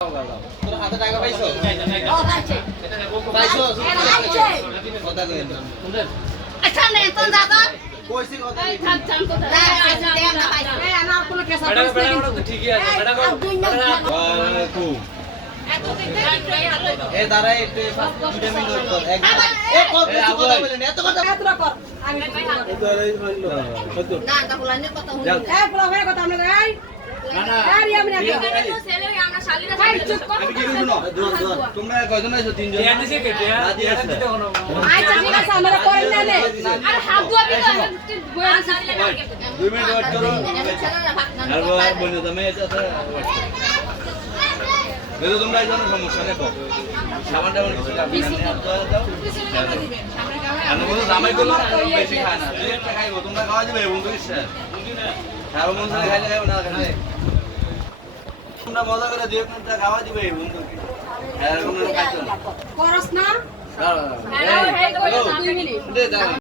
তোর হাতে টাকা পাইছো? পাইছো? কথা কই না। আচ্ছা নে তো দাদা কইছি কথা। এই থাম থাম তো দাদা এই আমার কোনো কেস আছে বেটা ঠিকই আছে বেটা কো এ দাঁড়া একটু 2 মিনিট কর এক এ কথা বলেন এত কথা কর আমি না তা বলানে কথা হলো এই বলা হয়ে কথা আমরা এই না না আরে আমি না ছেলে আমরা শালিরা চুপ কর আমি কি করব না তোমরা কয়জন আইছো তিনজন এখানে সে কেটে দাদি আছে আচ্ছা ঠিক আছে আমরা করে না নে আরে হাত ধোয়াবি তো বয়া শালিরা 2 মিনিট ওয়েট করো আর বলো তুমি এটা বেরো তোমরা জানো সমস্যা নেই সামানটা কিছু লাগবে না দাও আমি বলি জামাই করলো বেশি খায় না তুই একটা খাইবো তোমরা খাওয়া যাবে বন্ধু ইচ্ছা খাবো মন করে খাইলে খাইবো না খাইলে তোমরা মজা করে দুই একটা খাওয়া দিবে বন্ধুকে আর কোনো খাইছো না করস না দাঁড়া হ্যালো হেই কইলো 2 মিনিট দে দাও